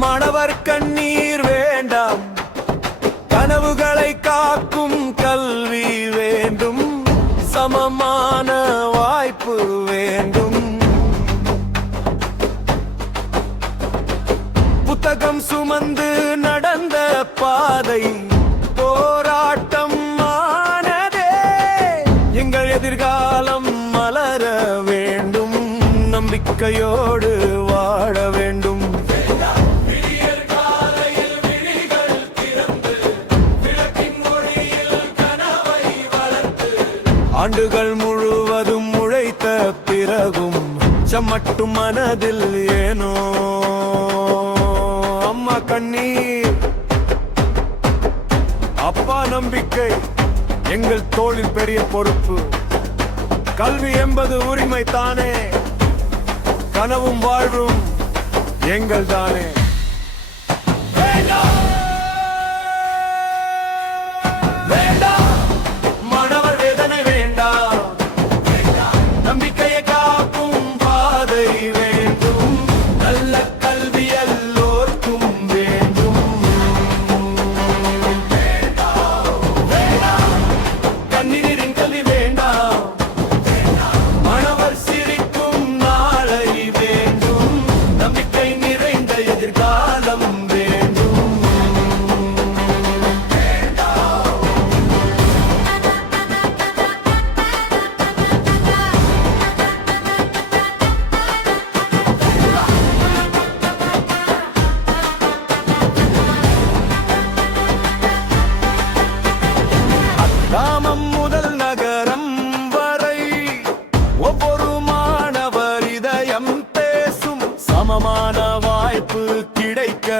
மாணவர் கண்ணீர் வேண்டாம், கனவுகளை காக்கும் கல்வி வேண்டும், சமமான வாய்ப்பு வேண்டும். புத்தகம் சுமந்து நடந்த பாதை போராட்டம் ஆனதே. எங்கள் எதிர்காலம் மலர வேண்டும், நம்பிக்கையோடு வாழ வேண்டும். ஆண்டுகள் முழுவதும் உழைத்த பிறகும் சம்மட்டும் மனதில் ஏனோ அம்மா கண்ணீர், அப்பா நம்பிக்கை, எங்கள் தோளில் பெரிய பொறுப்பு. கல்வி என்பது உரிமை தானே, கனவும் வாழ்வும் எங்கள் தானே. நம்பிக்கையை காக்கும் பாதை வேண்டும், நல்ல கல்வி எல்லோருக்கும் வேண்டும். கண்ணீரின் கல்வி வேண்டாம், மாணவர் சிரிக்கும் நாளை வேண்டும், நம்பிக்கை நிறைந்த எதிர்காலம் வேண்டும். கிராமம் முதல் நகரம் வரை ஒவ்வொரு மாணவர் இதயம் பேசும் சமமான வாய்ப்பு கிடைக்க